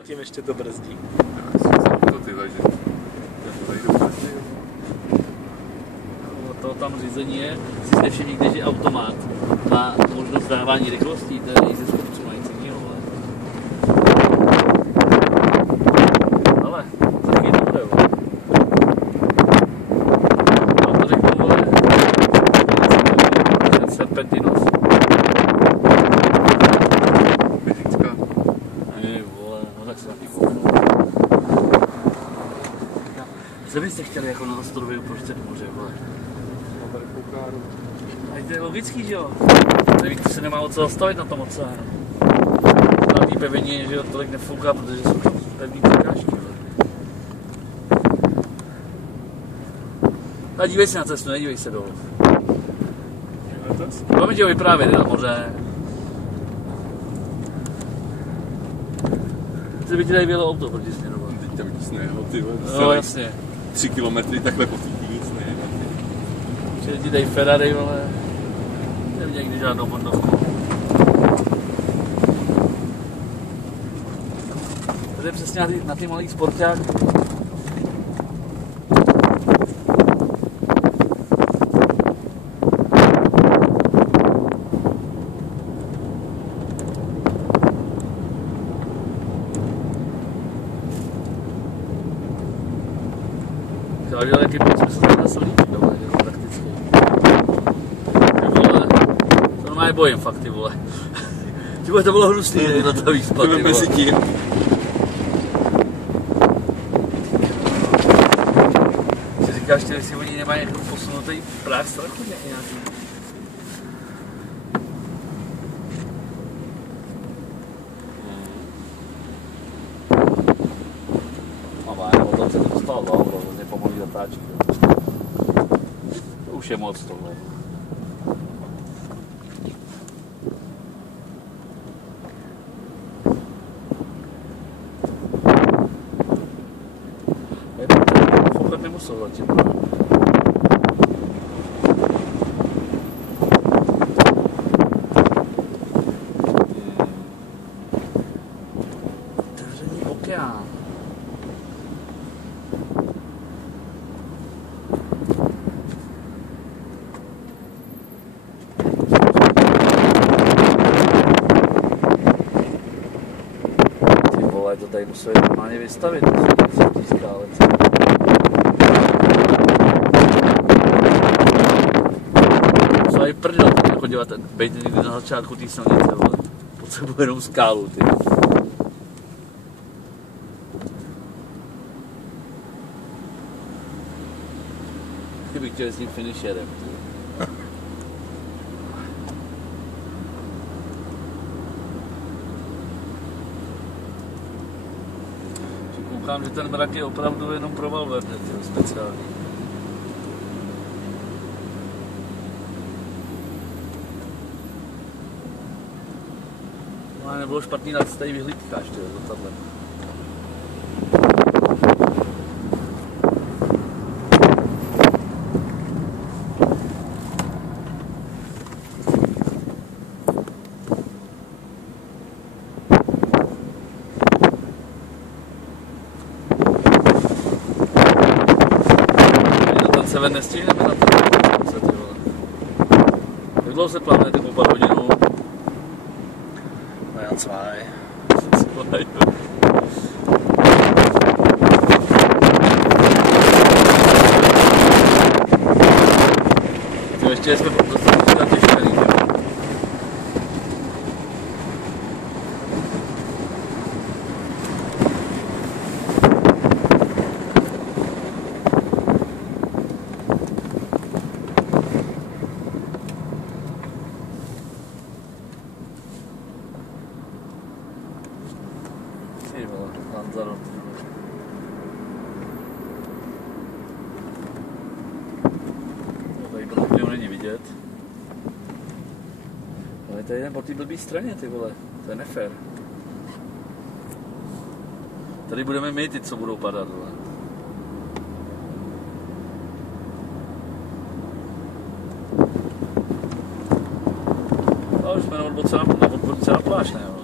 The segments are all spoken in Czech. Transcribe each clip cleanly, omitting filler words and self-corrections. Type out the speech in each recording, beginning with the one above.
Tím ještě to brzdí. To ty že tady do brzdí. To tam řízení je, si jste všimli, když je automat, má možnost dávání rychlostí, to je ze skopců na nic jiného, ale za chvíli to bude, vole. Mám to řeknu, vole, serpentinos. Běžíčka. Ej, vole, no tak se taky kouknu. Co byste chtěli jako na ostrově uprostřed moře, vole? A to je logický, že jo? Tady se nemá o co zastavit na tom oceánu. Na té pevnině, že jo, tolik nefouká, protože jsou tam pevný překážky. A dívej se na cestu, nedívej se dolů. Máme tě vyprávět na moře. Ty by ti tady bylo auto proti směru. Teď tam nic neho, ty vole. No jasně. 3 kilometry takhle po týdní nic ne. Přijde ti tady Ferrari, vole. Nevidí někdy žádnou Hondovku. Tady je přesně na ty malý sporták. Já viděl, jaký jsme se tady solíky, vole, jako prakticky. Ty vole, to normálně bojím fakt, ty vole. Ty vole, to bylo hnusný, na to výspat, ty vole. Tím. Si říkáš, že si oni nemají jako posunutý práh strachu nějaký. Se to dostal dál, protože pomalý zatáčí. To už je moc tohle. Foukat nemusel zatím. Otevřený okeán. To tady museli normálně vystavit, co v té skále. Museli prdel, jako dělat, bejte někdy na začátku té silnice, vole. Potřebuji jenom skálu, ty. Kdybych chtěl s tím finisherem, ty. Koukám, že ten mrak je opravdu jenom pro Valverde, speciální. No a nebylo špatný dát si tady vyhlídka ještě do tahle. Sever nestihneme na to, ty vole. Jak dlouho se plánujete koupat hodinu? No já cvaj. Ty ještě jsme dostali tam těžký. Lanzarote. No, tady to úplně není vidět. Ale tady jdem po té blbý straně, ty vole. To je nefér. Tady budeme my ty, co budou padat, vole. A už jsme na odboce na pláž, ne, vole.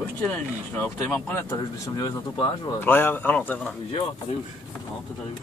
To ještě nevíš, no já už tady mám konec, tady už bych měl jít na tu pláž, ale. Playa, ano, to je ona. Víš jo, tady už, no to tady už.